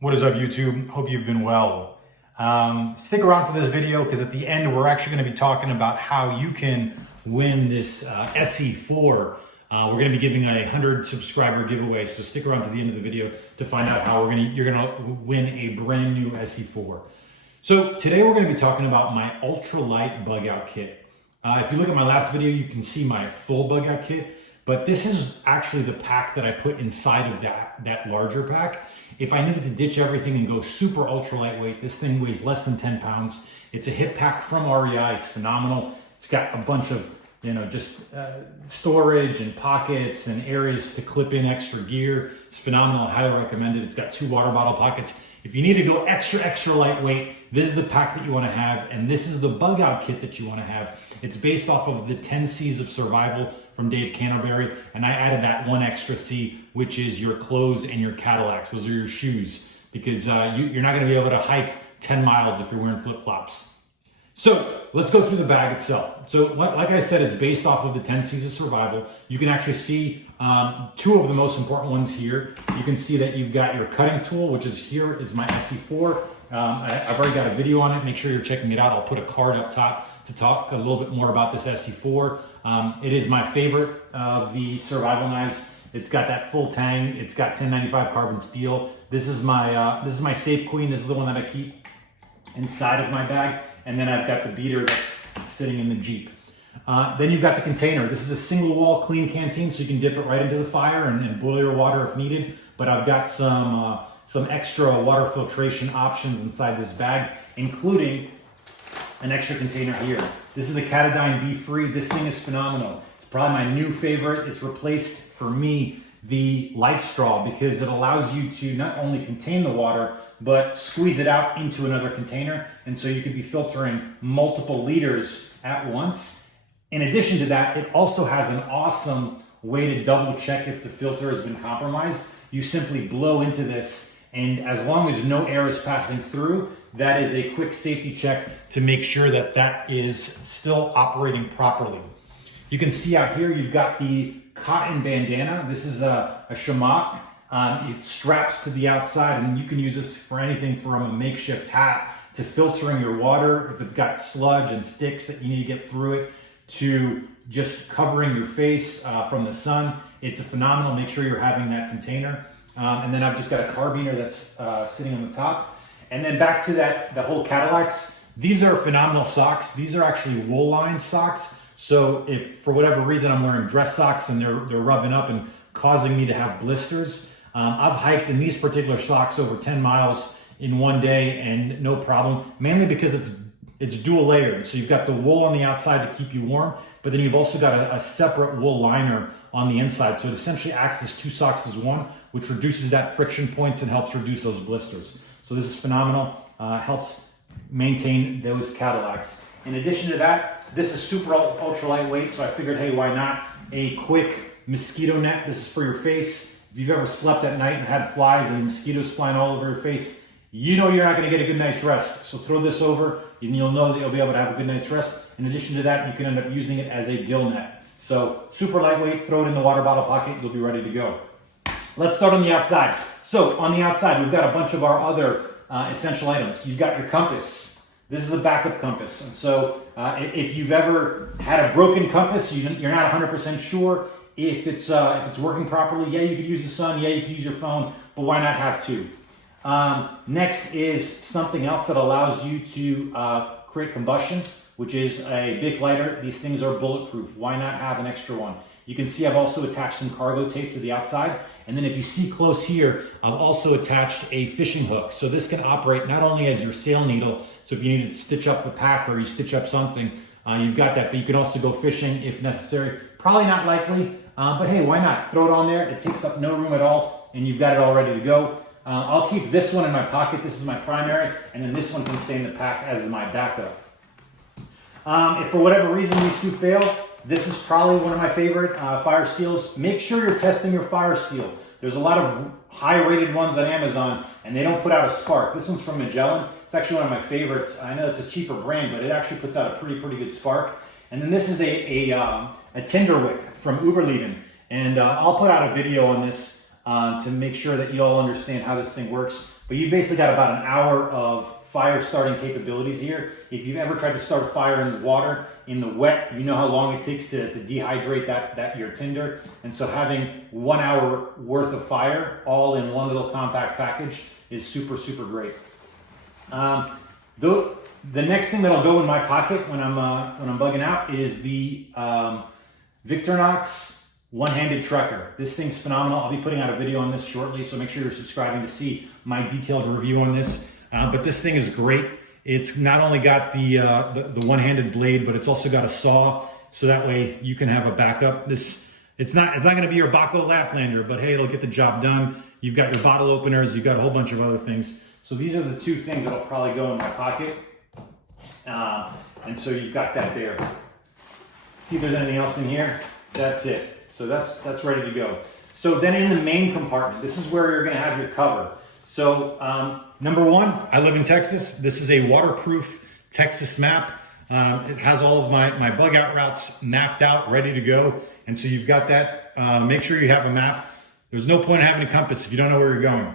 What is up, YouTube? Hope you've been well. Stick around for this video because at the end we're actually going to be talking about how you can win this SE4. We're going to be giving a 100 subscriber giveaway, so stick around to the end of the video to find out how you're going to win a brand new SE4. So today we're going to be talking about my Ultralight bug out kit. If you look at my last video, you can see my full bug out kit. But this is actually the pack that I put inside of that larger pack. If I needed to ditch everything and go super ultra lightweight, this thing weighs less than 10 pounds. It's a hip pack from REI. It's phenomenal. It's got a bunch of, storage and pockets and areas to clip in extra gear. It's phenomenal. Highly recommend it. It's got 2 water bottle pockets. If you need to go extra lightweight, this is the pack that you want to have, and this is the bug out kit that you want to have. It's based off of the 10 C's of survival from Dave Canterbury, and I added that one extra C, which is your clothes and your Cadillacs. Those are your shoes, because you're not going to be able to hike 10 miles if you're wearing flip-flops. So let's go through the bag itself. So like I said, it's based off of the 10 C's of survival. You can actually see 2 of the most important ones here. You can see that you've got your cutting tool, which is here. It's my SE4. I've already got a video on it. Make sure you're checking it out. I'll put a card up top to talk a little bit more about this SE4. It is my favorite of the survival knives. It's got that full tang. It's got 1095 carbon steel. This is my safe queen. This is the one that I keep inside of my bag. And then I've got the beater that's sitting in the Jeep. Then you've got the container. This is a single wall clean canteen, so you can dip it right into the fire and boil your water if needed. But I've got some extra water filtration options inside this bag, including an extra container here. This is the Cordage Be Free. This thing is phenomenal. It's probably my new favorite. It's replaced for me the Lifestraw because it allows you to not only contain the water, but squeeze it out into another container. And so you could be filtering multiple liters at once. In addition to that, it also has an awesome way to double check if the filter has been compromised. You simply blow into this, and as long as no air is passing through, that is a quick safety check to make sure that that is still operating properly. You can see out here, you've got the cotton bandana. This is a chamois. It straps to the outside, and you can use this for anything from a makeshift hat to filtering your water if it's got sludge and sticks that you need to get through it, to just covering your face from the sun. It's phenomenal. Make sure you're having that container. And then I've just got a carbiner that's sitting on the top. And then back to the whole Cadillacs. These are phenomenal socks. These are actually wool lined socks. So if for whatever reason I'm wearing dress socks and they're rubbing up and causing me to have blisters, I've hiked in these particular socks over 10 miles in one day and no problem, mainly because it's dual layered. So you've got the wool on the outside to keep you warm, but then you've also got a separate wool liner on the inside. So it essentially acts as 2 socks as one, which reduces that friction points and helps reduce those blisters. So this is phenomenal, helps maintain those Cadillacs. In addition to that, this is super ultra lightweight, so I figured, hey, why not a quick mosquito net? This is for your face. If you've ever slept at night and had flies and mosquitoes flying all over your face, you know you're not going to get a good night's rest. So throw this over and you'll know that you'll be able to have a good night's rest. In addition to that, you can end up using it as a gill net. So super lightweight, throw it in the water bottle pocket, you'll be ready to go. Let's start on the outside. So on the outside, we've got a bunch of our other essential items. You've got your compass. This is a backup compass. And so if you've ever had a broken compass, you're not 100% sure if it's working properly. Yeah, you could use the sun. Yeah, you could use your phone, but why not have 2? Next is something else that allows you to create combustion, which is a big lighter. These things are bulletproof. Why not have an extra one? You can see I've also attached some cargo tape to the outside. And then if you see close here, I've also attached a fishing hook. So this can operate not only as your sail needle, so if you need to stitch up the pack or you stitch up something, you've got that, but you can also go fishing if necessary. Probably not likely, but hey, why not? Throw it on there. It takes up no room at all, and you've got it all ready to go. I'll keep this one in my pocket. This is my primary, and then this one can stay in the pack as my backup. If for whatever reason these 2 fail, this is probably one of my favorite fire steels. Make sure you're testing your fire steel. There's a lot of high-rated ones on Amazon, and they don't put out a spark. This one's from Magellan. It's actually one of my favorites. I know it's a cheaper brand, but it actually puts out a pretty good spark. And then this is a Tinder wick from Ultralight, and I'll put out a video on this to make sure that you all understand how this thing works. But you've basically got about an hour of fire starting capabilities here. If you've ever tried to start a fire in the water, in the wet, you know how long it takes to dehydrate your tinder. And so having 1 hour worth of fire all in one little compact package is super, super great. The next thing that'll go in my pocket when I'm bugging out is the Victorinox one-handed trucker. This thing's phenomenal. I'll be putting out a video on this shortly, so make sure you're subscribing to see my detailed review on this. But this thing is great. It's not only got the one-handed blade, but it's also got a saw, so that way you can have a backup. It's not going to be your Baco Laplander, but hey, it'll get the job done. You've got your bottle openers. You've got a whole bunch of other things. So these are the two things that'll probably go in my pocket. And so you've got that there. See if there's anything else in here. That's it. So that's ready to go. So then in the main compartment, this is where you're going to have your cover. So number one, I live in Texas. This is a waterproof Texas map. It has all of my bug out routes mapped out, ready to go. And so you've got that. Make sure you have a map. There's no point in having a compass if you don't know where you're going.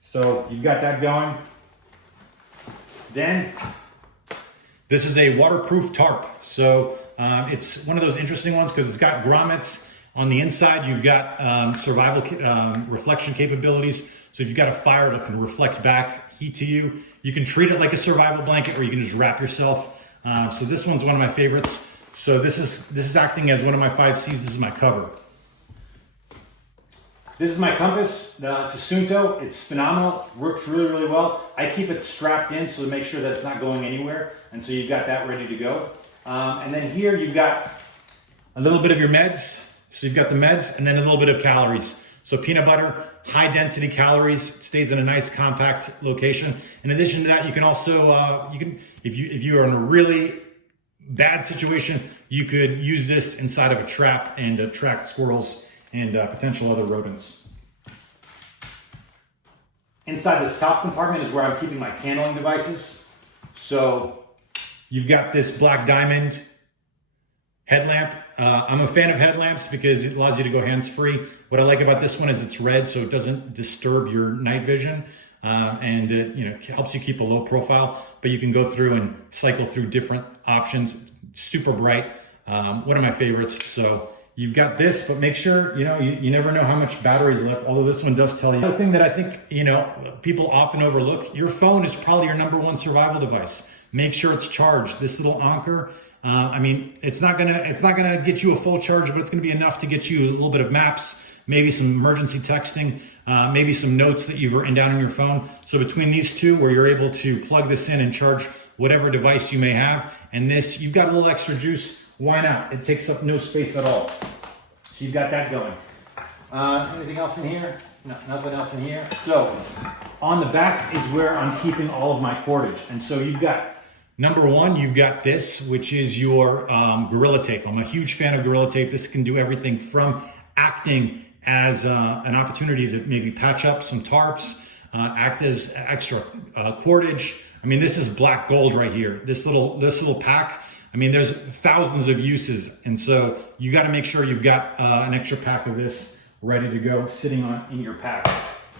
So you've got that going. Then this is a waterproof tarp. So it's one of those interesting ones because it's got grommets on the inside. You've got survival reflection capabilities. So if you've got a fire that can reflect back heat to you, you can treat it like a survival blanket, or you can just wrap yourself. So this one's one of my favorites. So this is acting as one of my 5 C's. This is my cover. This is my compass. It's a Sunto. It's phenomenal. It works really, really well. I keep it strapped in so to make sure that it's not going anywhere. And so you've got that ready to go. And then here you've got a little bit of your meds. So you've got the meds and then a little bit of calories. So peanut butter, high density calories. It stays in a nice compact location. In addition to that, you can also, if you are in a really bad situation, you could use this inside of a trap and attract squirrels and potential other rodents. Inside this top compartment is where I'm keeping my candling devices. So you've got this black diamond headlamp. I'm a fan of headlamps because it allows you to go hands-free. What I like about this one is it's red, so it doesn't disturb your night vision. And it helps you keep a low profile, but you can go through and cycle through different options. It's super bright. One of my favorites. So you've got this, but make sure, you never know how much battery is left, although this one does tell you. Another thing that I think, people often overlook, your phone is probably your #1 survival device. Make sure it's charged. This little anchor, it's not gonna get you a full charge, but it's gonna be enough to get you a little bit of maps, maybe some emergency texting, maybe some notes that you've written down on your phone. So between these two, where you're able to plug this in and charge whatever device you may have, and this, you've got a little extra juice. Why not? It takes up no space at all. So you've got that going. Anything else in here? No, nothing else in here. So on the back is where I'm keeping all of my cordage. And so you've got, number one, you've got this, which is your Gorilla Tape. I'm a huge fan of Gorilla Tape. This can do everything from acting as an opportunity to maybe patch up some tarps, act as extra cordage. This is black gold right here. This little pack. There's thousands of uses, and so you got to make sure you've got an extra pack of this ready to go, sitting in your pack.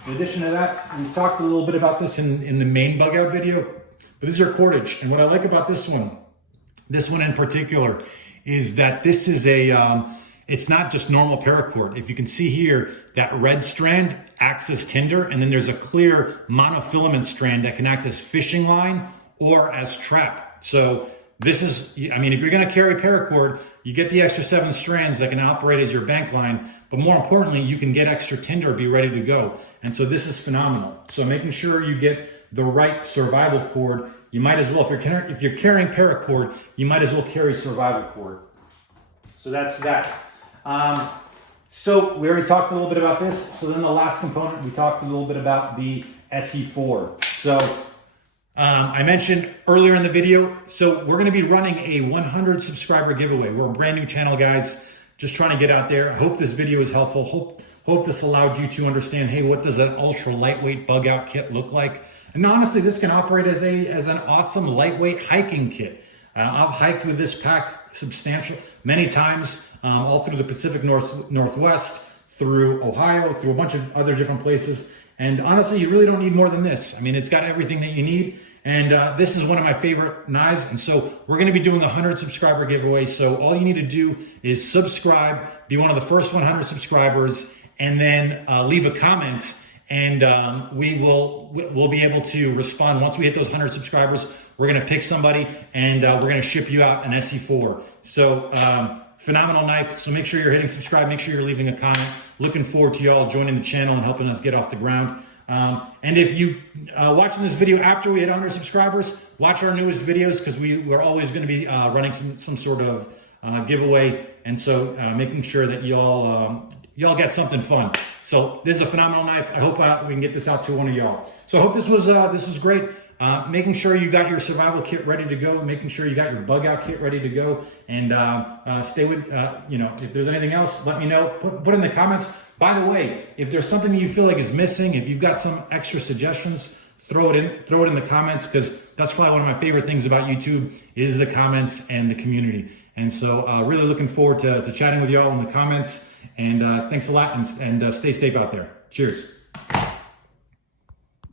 In addition to that, we talked a little bit about this in the main bug out video, but this is your cordage. And what I like about this one in particular, is that this is it's not just normal paracord. If you can see here, that red strand acts as tinder, and then there's a clear monofilament strand that can act as fishing line or as trap. So this is, if you're gonna carry paracord, you get the extra 7 strands that can operate as your bank line, but more importantly, you can get extra tinder, be ready to go. And so this is phenomenal. So making sure you get the right survival cord, you might as well, if you're carrying paracord, you might as well carry survival cord. So that's that. So we already talked a little bit about this. So then the last component, we talked a little bit about the SE4. So I mentioned earlier in the video, so we're going to be running a 100 subscriber giveaway. We're a brand new channel, guys, just trying to get out there. I hope this video is helpful. Hope this allowed you to understand, hey, what does an ultra lightweight bug out kit look like? And honestly, this can operate as an awesome lightweight hiking kit. I've hiked with this pack many times, all through the Pacific Northwest, through Ohio, through a bunch of other different places. And honestly, you really don't need more than this. I mean, it's got everything that you need. And this is one of my favorite knives. And so we're going to be doing a 100 subscriber giveaway. So all you need to do is subscribe, be one of the first 100 subscribers, and then leave a comment. And we'll be able to respond. Once we hit those 100 subscribers, we're going to pick somebody and we're going to ship you out an SE4. So phenomenal knife. So make sure you're hitting subscribe. Make sure you're leaving a comment. Looking forward to y'all joining the channel and helping us get off the ground. And if you watching this video after we hit 100 subscribers, watch our newest videos, because we're always going to be running some sort of giveaway. And so making sure that y'all get something fun. So this is a phenomenal knife. I hope we can get this out to one of y'all. So I hope this was great. Making sure you got your survival kit ready to go, making sure you got your bug out kit ready to go, and stay with, if there's anything else, let me know. Put in the comments. By the way, if there's something you feel like is missing, if you've got some extra suggestions, throw it in the comments, because that's probably one of my favorite things about YouTube is the comments and the community. And so really looking forward to chatting with y'all in the comments. And thanks a lot, and stay safe out there. Cheers.